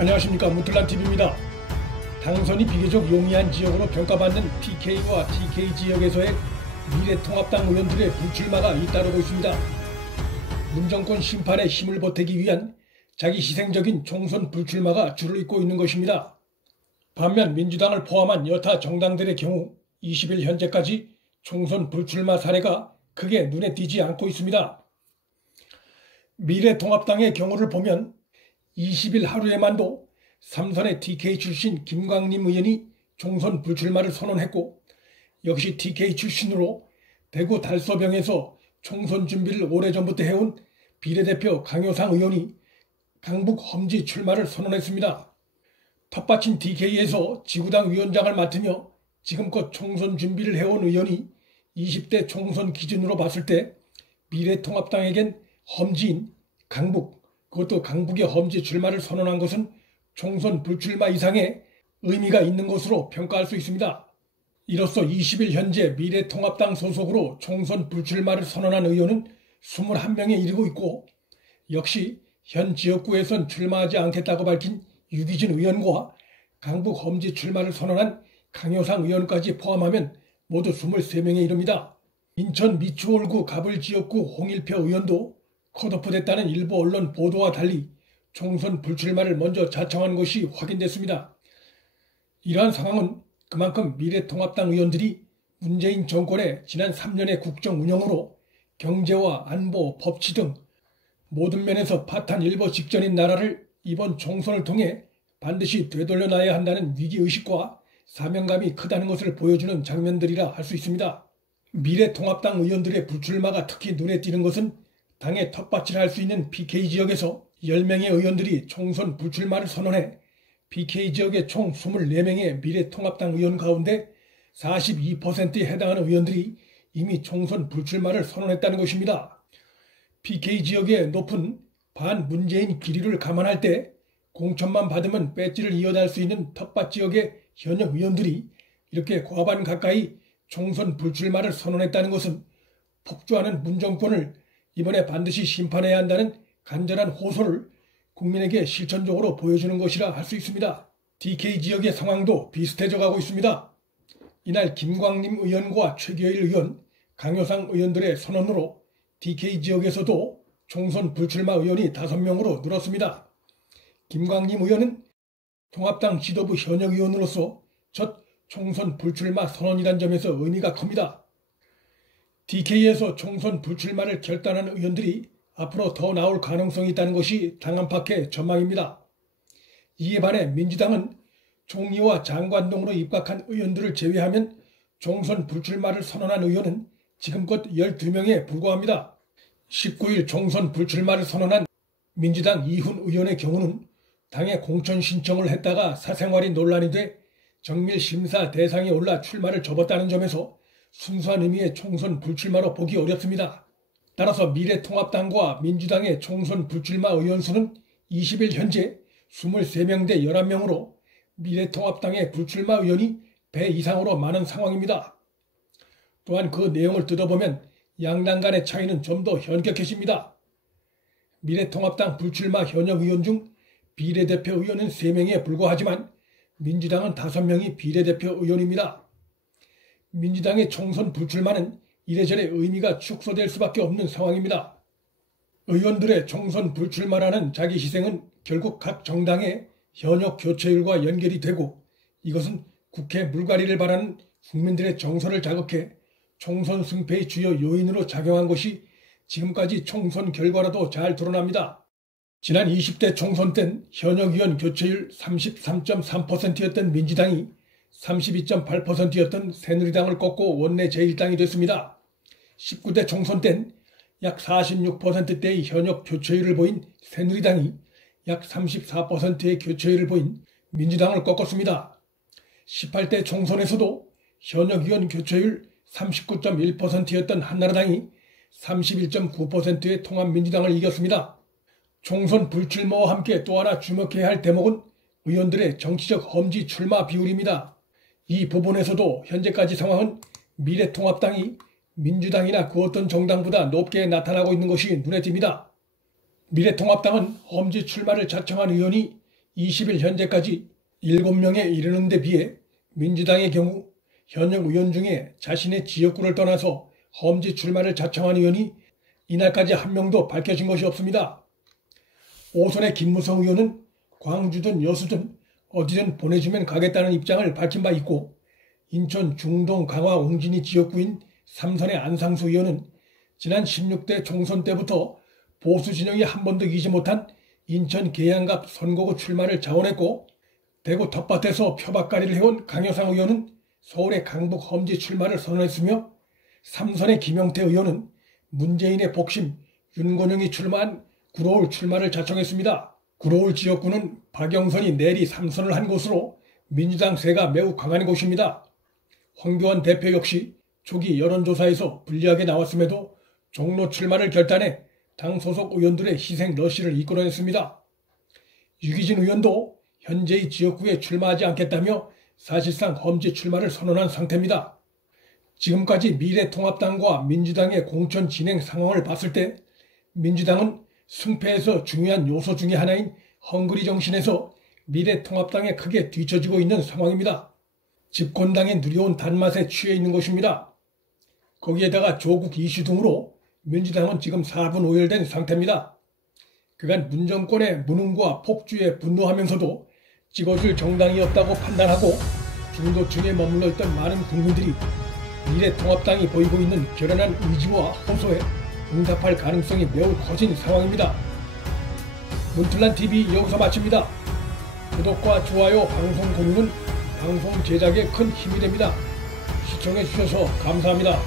안녕하십니까, 무틀란TV입니다. 당선이 비교적 용이한 지역으로 평가받는 PK와 TK 지역에서의 미래통합당 의원들의 불출마가 잇따르고 있습니다. 문정권 심판에 힘을 보태기 위한 자기 희생적인 총선 불출마가 줄을 잇고 있는 것입니다. 반면 민주당을 포함한 여타 정당들의 경우 20일 현재까지 총선 불출마 사례가 크게 눈에 띄지 않고 있습니다. 미래통합당의 경우를 보면 20일 하루에만도 삼선의 TK 출신 김광림 의원이 총선 불출마를 선언했고, 역시 TK 출신으로 대구 달서병에서 총선 준비를 오래전부터 해온 비례대표 강효상 의원이 강북 험지 출마를 선언했습니다. 텃밭인 TK에서 지구당 위원장을 맡으며 지금껏 총선 준비를 해온 의원이 20대 총선 기준으로 봤을 때 미래통합당에겐 험지인 강북, 그것도 강북의 험지 출마를 선언한 것은 총선 불출마 이상의 의미가 있는 것으로 평가할 수 있습니다. 이로써 20일 현재 미래통합당 소속으로 총선 불출마를 선언한 의원은 21명에 이르고 있고, 역시 현 지역구에선 출마하지 않겠다고 밝힌 유기진 의원과 강북 험지 출마를 선언한 강효상 의원까지 포함하면 모두 23명에 이릅니다. 인천 미추홀구 가불지역구 홍일표 의원도 컷오프됐다는 일부 언론 보도와 달리 총선 불출마를 먼저 자청한 것이 확인됐습니다. 이러한 상황은 그만큼 미래통합당 의원들이 문재인 정권의 지난 3년의 국정 운영으로 경제와 안보, 법치 등 모든 면에서 파탄 일보 직전인 나라를 이번 총선을 통해 반드시 되돌려놔야 한다는 위기의식과 사명감이 크다는 것을 보여주는 장면들이라 할 수 있습니다. 미래통합당 의원들의 불출마가 특히 눈에 띄는 것은 당의 텃밭을 할 수 있는 PK 지역에서 10명의 의원들이 총선 불출마를 선언해 PK 지역의 총 24명의 미래통합당 의원 가운데 42%에 해당하는 의원들이 이미 총선 불출마를 선언했다는 것입니다. PK 지역의 높은 반문재인 기류를 감안할 때 공천만 받으면 배지를 이어달 수 있는 텃밭 지역의 현역 의원들이 이렇게 과반 가까이 총선 불출마를 선언했다는 것은 폭주하는 문정권을 이번에 반드시 심판해야 한다는 간절한 호소를 국민에게 실천적으로 보여주는 것이라 할 수 있습니다. TK 지역의 상황도 비슷해져 가고 있습니다. 이날 김광림 의원과 최규일 의원, 강효상 의원들의 선언으로 TK 지역에서도 총선 불출마 의원이 5명으로 늘었습니다. 김광림 의원은 통합당 지도부 현역 의원으로서 첫 총선 불출마 선언이란 점에서 의미가 큽니다. TK에서 총선 불출마를 결단한 의원들이 앞으로 더 나올 가능성이 있다는 것이 당 안팎의 전망입니다. 이에 반해 민주당은 총리와 장관동으로 입각한 의원들을 제외하면 총선 불출마를 선언한 의원은 지금껏 12명에 불과합니다. 19일 총선 불출마를 선언한 민주당 이훈 의원의 경우는 당에 공천 신청을 했다가 사생활이 논란이 돼 정밀심사 대상에 올라 출마를 접었다는 점에서 순수한 의미의 총선 불출마로 보기 어렵습니다. 따라서 미래통합당과 민주당의 총선 불출마 의원 수는 20일 현재 23명 대 11명으로 미래통합당의 불출마 의원이 배 이상으로 많은 상황입니다. 또한 그 내용을 뜯어보면 양당 간의 차이는 좀 더 현격해집니다. 미래통합당 불출마 현역 의원 중 비례대표 의원은 3명에 불과하지만 민주당은 5명이 비례대표 의원입니다. 민주당의 총선 불출마는 이래저래 의미가 축소될 수밖에 없는 상황입니다. 의원들의 총선 불출마라는 자기 희생은 결국 각 정당의 현역 교체율과 연결이 되고, 이것은 국회 물갈이를 바라는 국민들의 정서를 자극해 총선 승패의 주요 요인으로 작용한 것이 지금까지 총선 결과라도 잘 드러납니다. 지난 20대 총선 땐 현역 의원 교체율 33.3%였던 민주당이 32.8%였던 새누리당을 꺾고 원내 제1당이 됐습니다. 19대 총선 땐 약 46%대의 현역 교체율을 보인 새누리당이 약 34%의 교체율을 보인 민주당을 꺾었습니다. 18대 총선에서도 현역 의원 교체율 39.1%였던 한나라당이 31.9%의 통합민주당을 이겼습니다. 총선 불출마와 함께 또 하나 주목해야 할 대목은 의원들의 정치적 험지 출마 비율입니다. 이 부분에서도 현재까지 상황은 미래통합당이 민주당이나 그 어떤 정당보다 높게 나타나고 있는 것이 눈에 띕니다. 미래통합당은 험지 출마를 자청한 의원이 20일 현재까지 7명에 이르는 데 비해 민주당의 경우 현역 의원 중에 자신의 지역구를 떠나서 험지 출마를 자청한 의원이 이날까지 한 명도 밝혀진 것이 없습니다. 오선의 김무성 의원은 광주든 여수든 어디든 보내주면 가겠다는 입장을 밝힌 바 있고, 인천 중동 강화 옹진이 지역구인 삼선의 안상수 의원은 지난 16대 총선 때부터 보수 진영이 한 번도 이기지 못한 인천 계양갑 선거구 출마를 자원했고, 대구 텃밭에서 표박가리를 해온 강효상 의원은 서울의 강북 험지 출마를 선언했으며, 삼선의 김영태 의원은 문재인의 복심 윤건영이 출마한 구로울 출마를 자청했습니다. 구로울 지역구는 박영선이 내리 삼선을 한 곳으로 민주당 세가 매우 강한 곳입니다. 황교안 대표 역시 초기 여론조사에서 불리하게 나왔음에도 종로 출마를 결단해 당 소속 의원들의 희생 러시를 이끌어냈습니다. 유기진 의원도 현재의 지역구에 출마하지 않겠다며 사실상 험지 출마를 선언한 상태입니다. 지금까지 미래통합당과 민주당의 공천 진행 상황을 봤을 때 민주당은 승패에서 중요한 요소 중의 하나인 헝그리 정신에서 미래통합당에 크게 뒤처지고 있는 상황입니다. 집권당의 누려온 단맛에 취해 있는 것입니다. 거기에다가 조국 이슈 등으로 민주당은 지금 4분 오열된 상태입니다. 그간 문정권의 무능과 폭주에 분노하면서도 찍어줄 정당이 없다고 판단하고 중도층에 머물러 있던 많은 국민들이 미래통합당이 보이고 있는 결연한 의지와 호소에 응답할 가능성이 매우 커진 상황입니다. 문틀란TV 여기서 마칩니다. 구독과 좋아요, 방송 공유는 방송 제작에 큰 힘이 됩니다. 시청해주셔서 감사합니다.